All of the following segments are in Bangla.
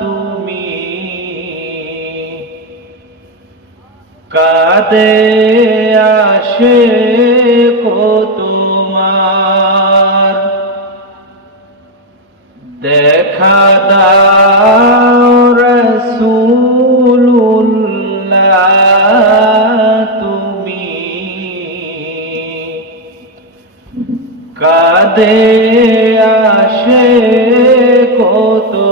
তুমি কাদে আসে তোমার দেখা দাও কাদে আসে কো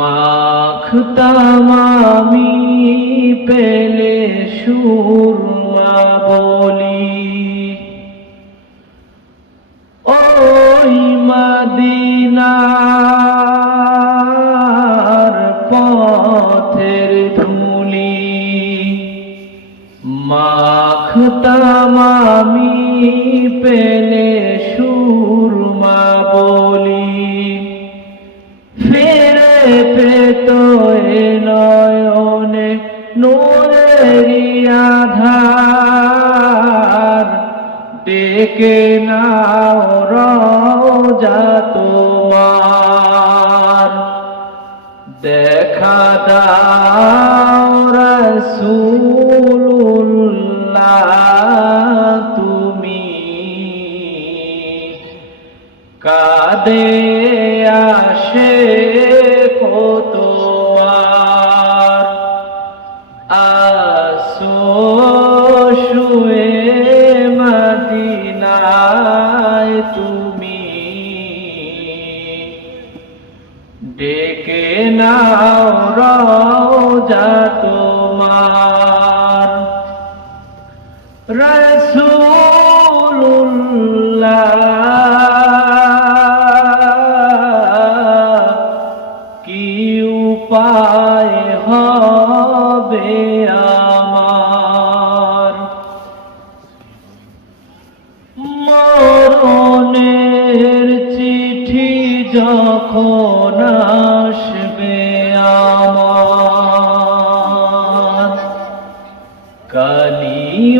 মাখতাম পেলে সুরমা বলি। ওই মদিনার পথের ধুলি মাখতাম পেলে ডেকে নাও রওজা তোমার। দেখা দাও রসুল্লাহ তুমি। কাদে আসে কো তোমার আসো শুয়ে রসুল্লাহ কি উপায় হবে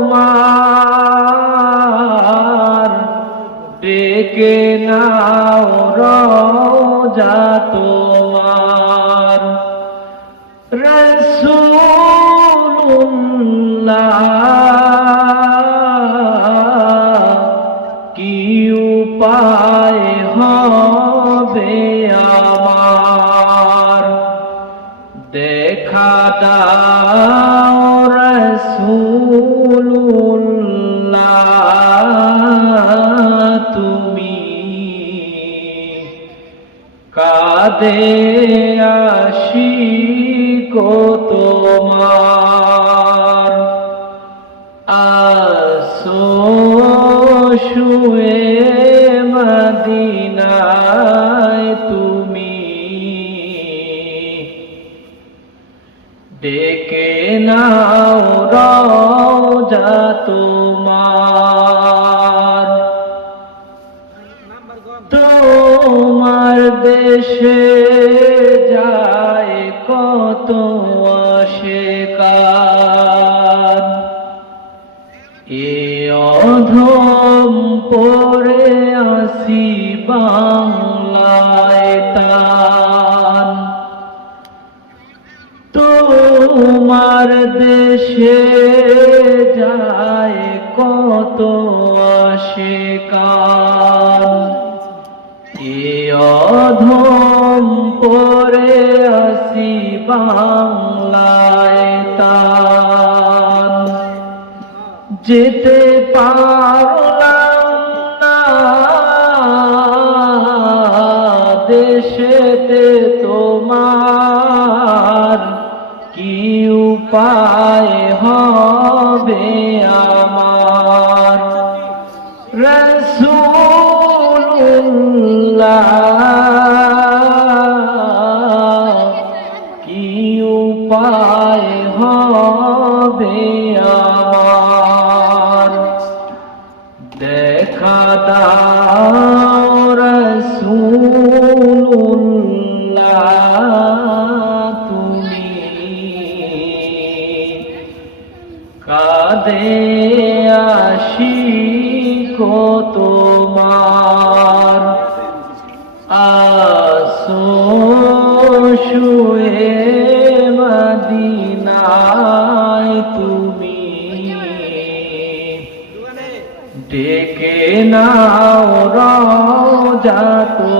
তোমার ডেকে নাও রোজা তোমার। রসুল্লাহ কত আসো শুয়ে মদিনায় তুমি। ডেকে নাও রাও যা তোমার। দেশে যায় কত আশেকার এ অধম পরে আসি বাংলায় তোমার দেশে যায় কত আশেকার অধম পরে আসি বাংলায় তান যেতে পারলাম না দেশেতে তোমার কি উপায় হবে আমার? রসুল্লাহ কাদে আসি কো তোমার আসো শুয়ে নাও রওজা তোমার